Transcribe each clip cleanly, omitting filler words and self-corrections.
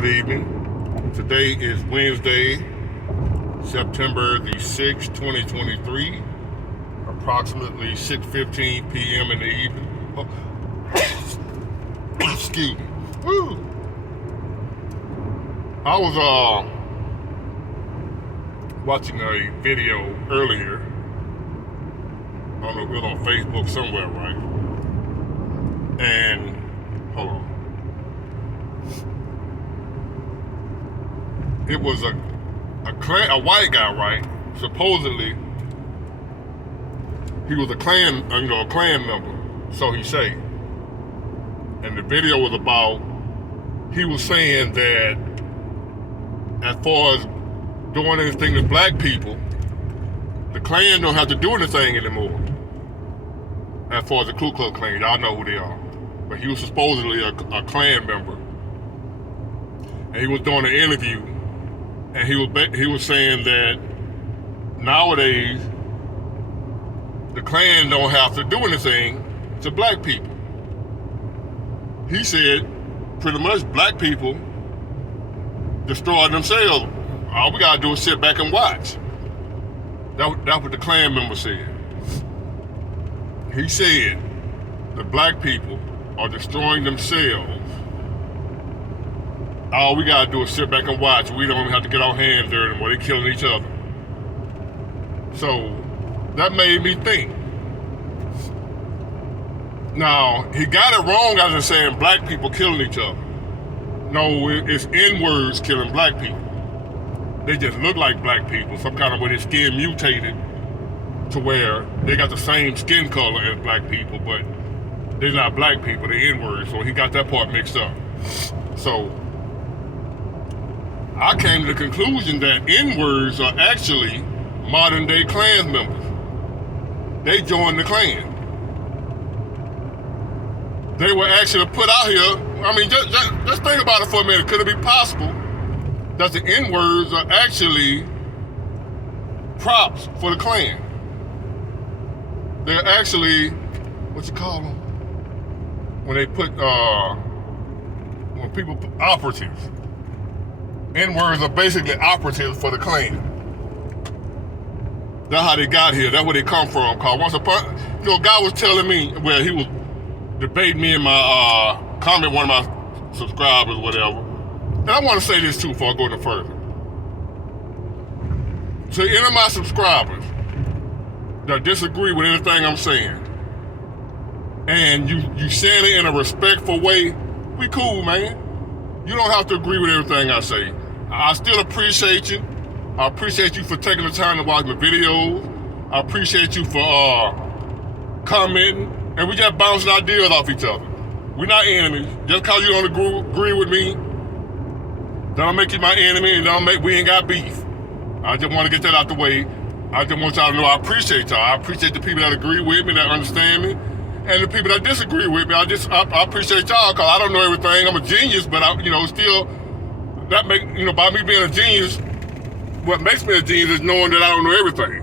Good evening. Today is Wednesday, September the 6th, 2023, approximately 6:15 p.m. in the evening. Excuse me. Woo. I was watching a video earlier. I don't know, it was on Facebook somewhere, right? And hold on. It was a white guy, right? Supposedly, he was a Klan member, so he say. And the video was about, he was saying that as far as doing anything to black people, the Klan don't have to do anything anymore. As far as the Ku Klux Klan, y'all know who they are. But he was supposedly a Klan member. And he was doing an interview. And he was saying that nowadays the Klan don't have to do anything to black people. He said pretty much black people destroy themselves. All we gotta do is sit back and watch. That's what the Klan member said. He said the black people are destroying themselves. All we gotta do is sit back and watch. We don't have to get our hands dirty anymore. They're killing each other. So that made me think. Now, he got it wrong as in saying black people killing each other. No, it's N-words killing black people. They just look like black people. Some kind of way their skin mutated to where they got the same skin color as black people, but they're not black people, they're N-words. So he got that part mixed up. So I came to the conclusion that N-words are actually modern day Klan members. They joined the Klan. They were actually put out here. I mean, just think about it for a minute. Could it be possible that the N-words are actually props for the Klan? They're actually, what you call them? When they put, when people put operatives. N-words are basically operatives for the Klan. That's how they got here. That's where they come from. Cause once upon, a guy was telling me, well, he was debating me in my comment, one of my subscribers, whatever. And I want to say this too before I go no further. To any of my subscribers that disagree with anything I'm saying, and you saying it in a respectful way, we cool, man. You don't have to agree with everything I say. I still appreciate you. I appreciate you for taking the time to watch my videos. I appreciate you for commenting. And we just bouncing ideas off each other. We're not enemies. Just because you don't agree with me, that don't make you my enemy, and we ain't got beef. I just want to get that out the way. I just want y'all to know I appreciate y'all. I appreciate the people that agree with me, that understand me. And the people that disagree with me, I appreciate y'all, because I don't know everything. I'm a genius, but still, that by me being a genius, what makes me a genius is knowing that I don't know everything.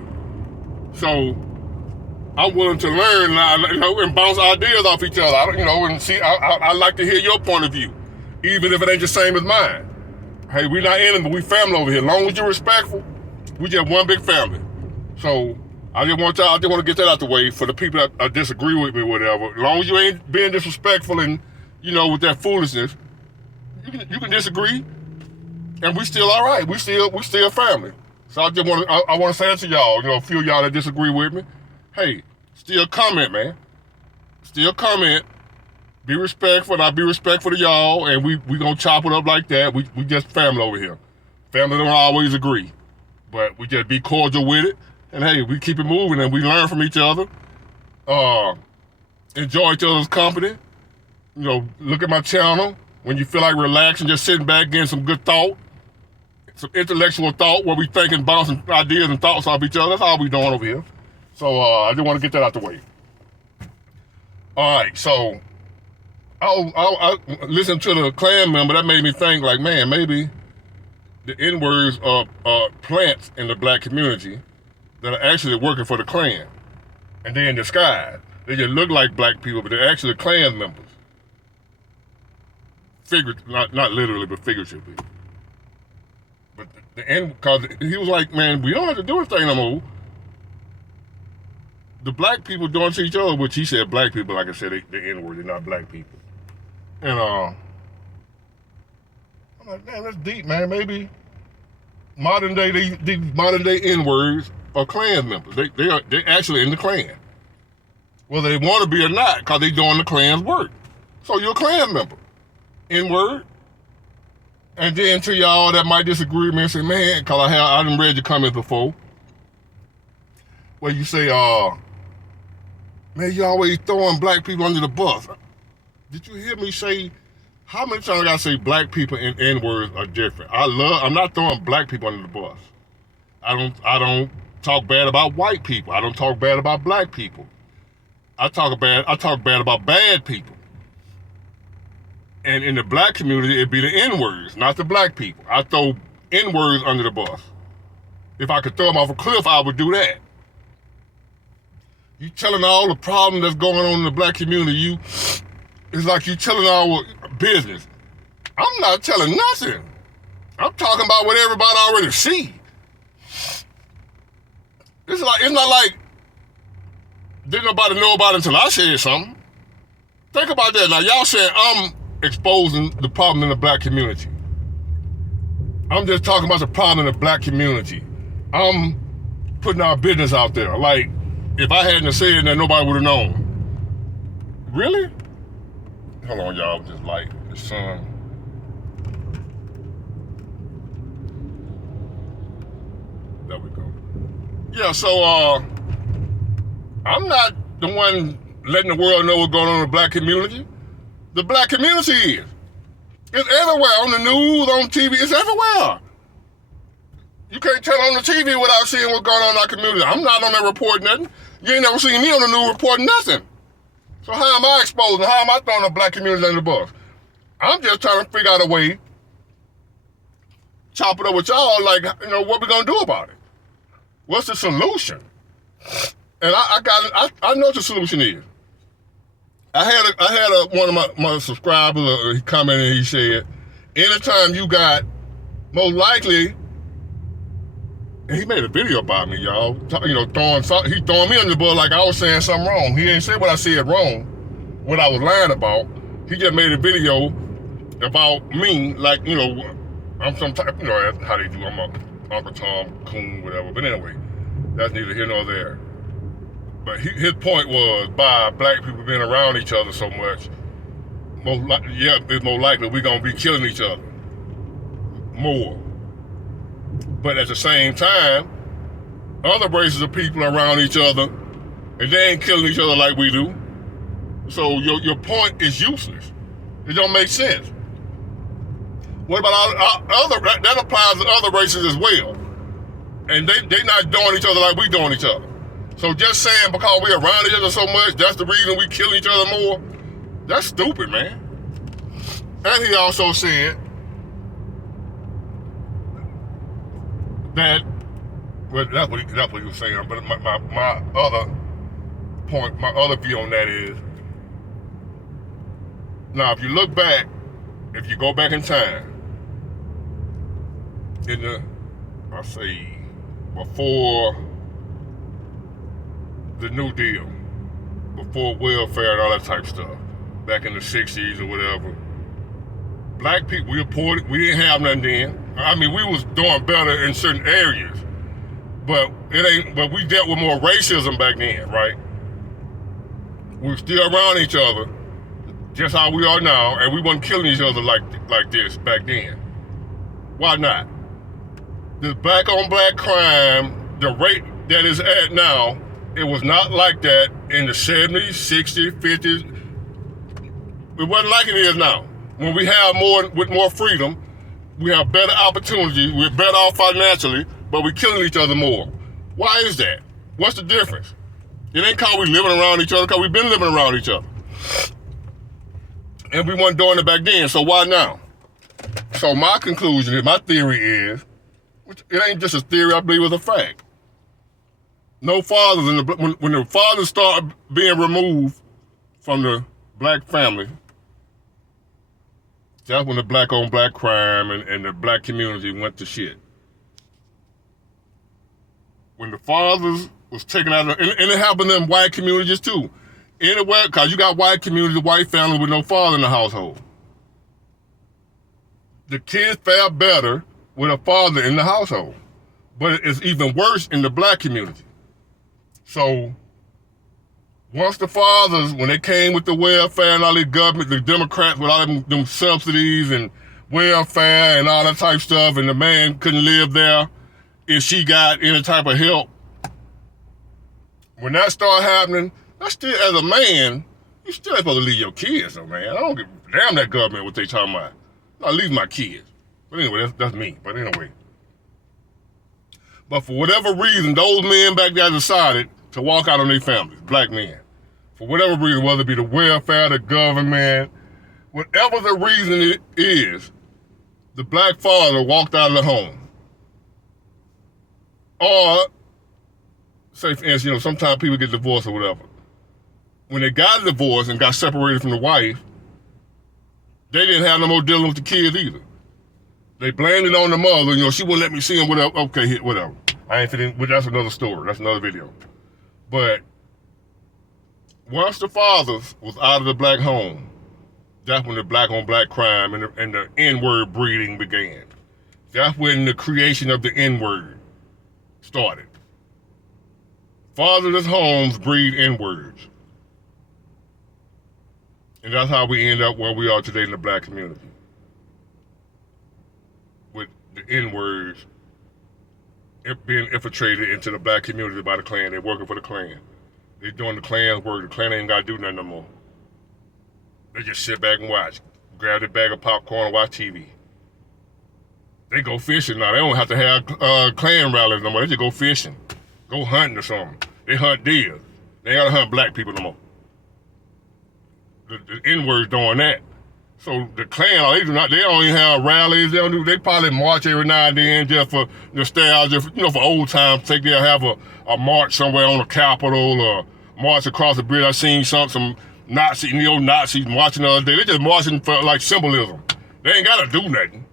So I'm willing to learn, and bounce ideas off each other. And see, I like to hear your point of view, even if it ain't the same as mine. Hey, we not enemies, we family over here. As long as you're respectful, we just one big family. So I just want to get that out the way for the people that disagree with me, whatever. As long as you ain't being disrespectful and, with that foolishness, you can disagree, and we still all right. We still family. So I just want to say that to y'all. A few of y'all that disagree with me, hey, still comment, man. Still comment. Be respectful, and I'll be respectful to y'all, and we gonna chop it up like that. We just family over here. Family don't always agree, but we just be cordial with it. And hey, we keep it moving, and we learn from each other. Enjoy each other's company. Look at my channel when you feel like relaxing, just sitting back, getting some good thought, some intellectual thought, where we thinking, bouncing ideas and thoughts off each other. That's all we doing over here. So I just want to get that out the way. All right, so I listened to the Klan member. That made me think, like, man, maybe the N-words are plants in the black community that are actually working for the Klan, and they're in disguise. They just look like black people, but they're actually Klan members. not literally, but figuratively. But the end, because he was like, man, we don't have to do this thing no more. The black people doing to each other, which he said black people, like I said, the N-word, they're not black people. And I'm like, man, that's deep, man. Maybe modern day, these modern day N-words are Klan members. They're actually in the Klan. Whether they want to be or not, because they doing the Klan's work. So you're a Klan member. N-word. And then to y'all that might disagree with me and say, man, because I done read your comments before, where you say, man, you always throwing black people under the bus. Did you hear me say, how many times I gotta say black people and N-words are different? I'm not throwing black people under the bus. I don't talk bad about white people. I don't talk bad about black people. I talk bad about bad people. And in the black community, it'd be the N-words, not the black people. I throw N-words under the bus. If I could throw them off a cliff, I would do that. You telling all the problems that's going on in the black community, it's like you telling our business. I'm not telling nothing. I'm talking about what everybody already see. It's not like didn't nobody know about it until I said something. Think about that. Now y'all saying I'm exposing the problem in the black community. I'm just talking about the problem in the black community. I'm putting our business out there. Like, if I hadn't said that, nobody would have known. Really? Hold on, y'all. Just light the sun. There we go. Yeah, so I'm not the one letting the world know what's going on in the black community. The black community is. It's everywhere, on the news, on TV, it's everywhere. You can't turn on the TV without seeing what's going on in our community. I'm not on there reporting nothing. You ain't never seen me on the news reporting nothing. So how am I exposing? How am I throwing the black community under the bus? I'm just trying to figure out a way, chop it up with y'all, like, what we gonna do about it? What's the solution? And I know what the solution is. I had one of my subscribers, he commented and he said, anytime you got, most likely, and he made a video about me, y'all, he throwing me under the bus like I was saying something wrong. He didn't say what I said wrong, what I was lying about. He just made a video about me, like, I'm some type, that's how they do. I'm a Uncle Tom, Coon, whatever. But anyway, that's neither here nor there. But his point was, by black people being around each other so much, it's more likely we're going to be killing each other more. But at the same time, other races of people are around each other, and they ain't killing each other like we do. So your point is useless. It don't make sense. What about that applies to other races as well. And they not doing each other like we doing each other. So just saying because we around each other so much, that's the reason we kill each other more, that's stupid, man. And he also said that, well, that's what he was saying, but my other point, my other view on that is, now if you look back, if you go back in time, before the New Deal, before welfare and all that type of stuff, back in the 60s or whatever, black people, we didn't have nothing then. I mean, we was doing better in certain areas, but we dealt with more racism back then, right? We were still around each other, just how we are now, and we wasn't killing each other like this back then. Why not? The black on black crime, the rate that is at now, it was not like that in the 70s, 60s, 50s. It wasn't like it is now. When we have more freedom, we have better opportunities, we're better off financially, but we're killing each other more. Why is that? What's the difference? It ain't cause we living around each other, cause we've been living around each other. And we weren't doing it back then, so why now? So my conclusion, my theory is, it ain't just a theory, I believe it's a fact. No fathers, when the fathers start being removed from the black family, That's when the black on black crime and the black community went to shit. When the fathers was taken out of, and it happened in white communities too. Anywhere, because you got white communities, white families with no father in the household. The kids fare better with a father in the household. But it's even worse in the black community. So, once the fathers, when they came with the welfare and all the government, the Democrats with all them subsidies and welfare and all that type of stuff, and the man couldn't live there if she got any type of help. When that started happening, I still, as a man, you still ain't supposed to leave your kids, though, man. I don't give a damn that government what they talking about. I leave my kids. But anyway, that's me. But anyway. But for whatever reason, those men back there decided to walk out on their families, black men. For whatever reason, whether it be the welfare, the government, whatever the reason it is, the black father walked out of the home. Or, say for instance, sometimes people get divorced or whatever. When they got divorced and got separated from the wife, they didn't have no more dealing with the kids either. They blamed it on the mother. She wouldn't let me see him. Whatever. Okay, whatever. I ain't fitting. But that's another story. That's another video. But once the fathers was out of the black home, that's when the black on black crime and the N-word breeding began. That's when the creation of the N-word started. Fatherless homes breed N-words. And that's how we end up where we are today in the black community. With the N-words being infiltrated into the black community by the Klan. They're working for the Klan. They're doing the Klan's work. The Klan ain't got to do nothing no more. They just sit back and watch. Grab their bag of popcorn and watch TV. They go fishing now. They don't have to have Klan rallies no more. They just go fishing. Go hunting or something. They hunt deer. They ain't got to hunt black people no more. The N-words doing that. So the Klan, they don't even have rallies. They probably march every now and then just for nostalgia, for old times. They'll have a march somewhere on the Capitol or march across the bridge. I seen some neo-Nazis marching the other day. They just marching for like symbolism. They ain't gotta do nothing.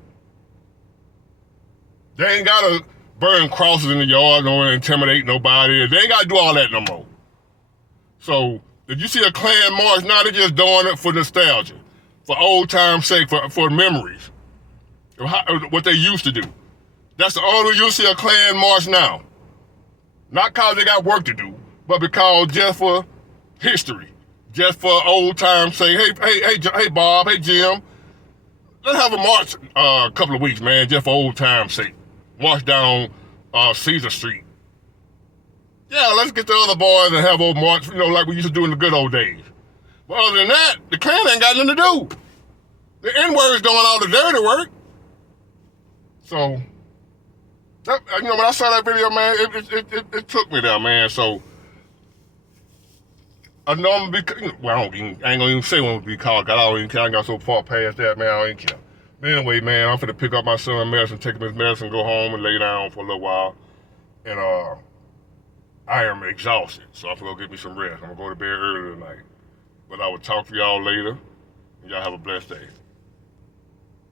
They ain't gotta burn crosses in the yard or intimidate nobody. They ain't gotta do all that no more. So if you see a Klan march now, they're just doing it for nostalgia. For old time's sake, for memories of what they used to do. That's the only reason you see a Klan march now. Not because they got work to do, but because just for history, just for old time's sake. Hey, Bob, hey, Jim, let's have a march a couple of weeks, man, just for old time's sake. March down Caesar Street. Yeah, let's get the other boys and have a march, like we used to do in the good old days. But other than that, the Klan ain't got nothing to do. The N-word's doing all the dirty work. So, when I saw that video, man, it took me there, man. So, I know I'm gonna be, I ain't gonna even say when I'm gonna be called. I don't even care. I got so far past that, man, I don't even care. But anyway, man, I'm finna pick up my son medicine, take him his medicine, go home and lay down for a little while. And I am exhausted, so I'm gonna go get me some rest. I'm gonna go to bed early tonight. But I will talk to y'all later. Y'all have a blessed day.